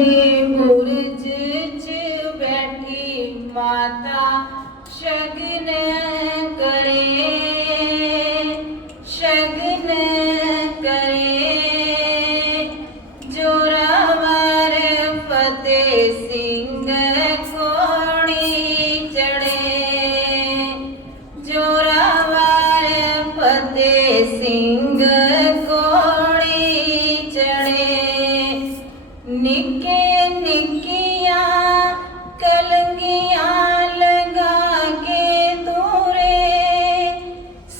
ਠੰਡੇ ਬੁਰਜ 'ਚ ਬੈਠੀ ਮਾਤਾ ਸ਼ਗਨ ਕਰੇ ਸ਼ਗਨ ਨਿੱਕੇ ਨਿੱਕੀਆਂ ਕਲੰਗੀਆਂ ਲਗਾ ਕੇ ਦੂਰੇ,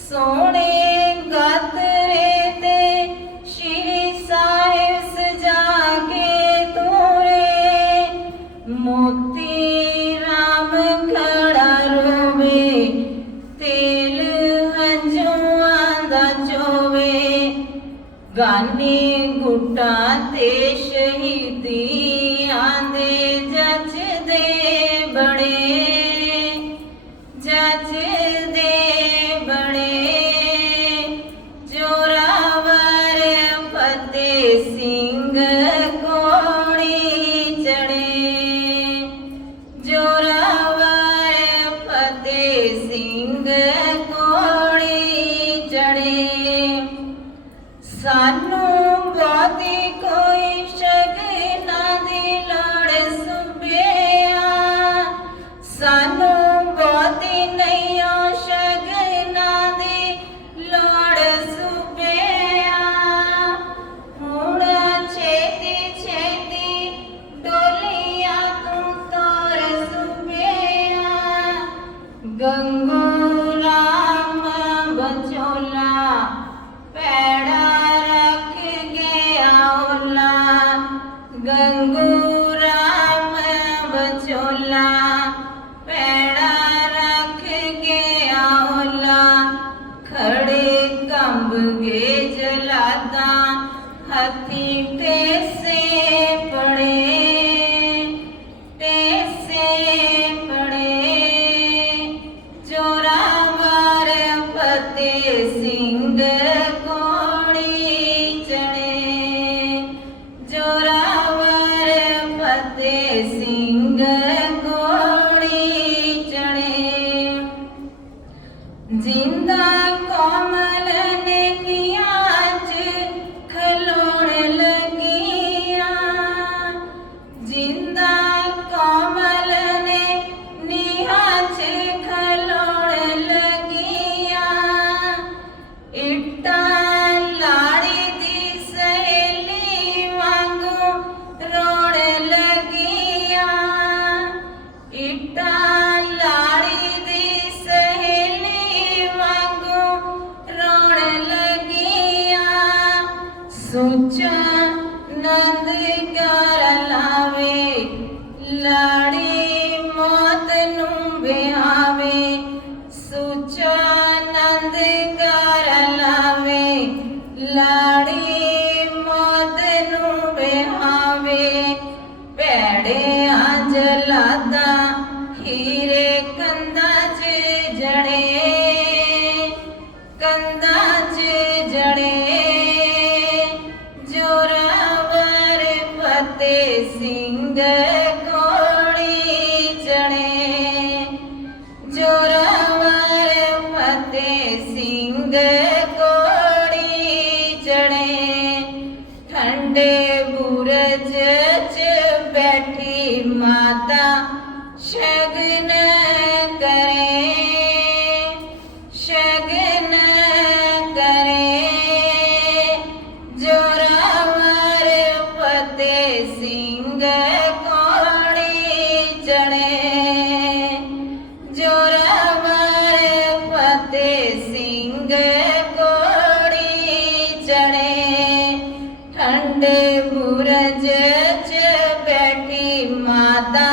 ਸੋਹਣੇ ਗਾਤਰੇ ਤੇ ਸ਼੍ਰੀ ਸਾਹਿਬ ਸਜਾ ਕੇ ਦੂਰੇ। ਮੋਤੀ ਰਾਮ ਖੜਾ ਰੋਵੇ, ਤੇਲ ਹੰਝੂਆਂ ਦਾ ਚੋਵੇ। ਗਾਨੇ ਗੁੱਟਾਂ ਤੇ ਸਾਨੂੰ ਕੋਈ ਸ਼ਗਨਾ ਦੀ ਲੋੜ ਸੁਬਿਆ ਸਾਨੂੰ ਸੋਚਾਂ ਨੰਦ ਕਰ ਲਾਵੇ ਲਾੜੀ ਫਤਿਹ ਸਿੰਘ ਕੋਣੀ ਚੜੇ। ਠੰਡੇ ਬੁਰਜ ਚ ਬੈਠੀ ਮਾਤਾ ਸ਼ਗਨ ਮਾਤਾ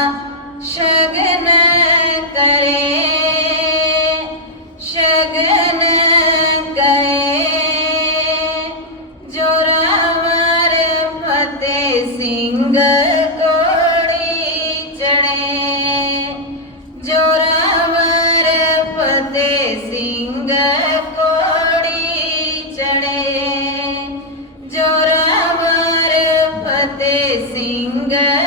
ਸ਼ਗਨ ਕਰੇ ਸ਼ਗਨ ਕਰੇ ਜੋਰਾਵਰ ਫਤਿਹ ਸਿੰਘ ਕੋੜੀ ਚੜੇ ਜੋਰਾਵਰ ਫਤਿਹ ਸਿੰਘ ਕੋੜੀ ਚੜੇ ਜੋਰਾਵਰ ਫਤਿਹ ਸਿੰਘ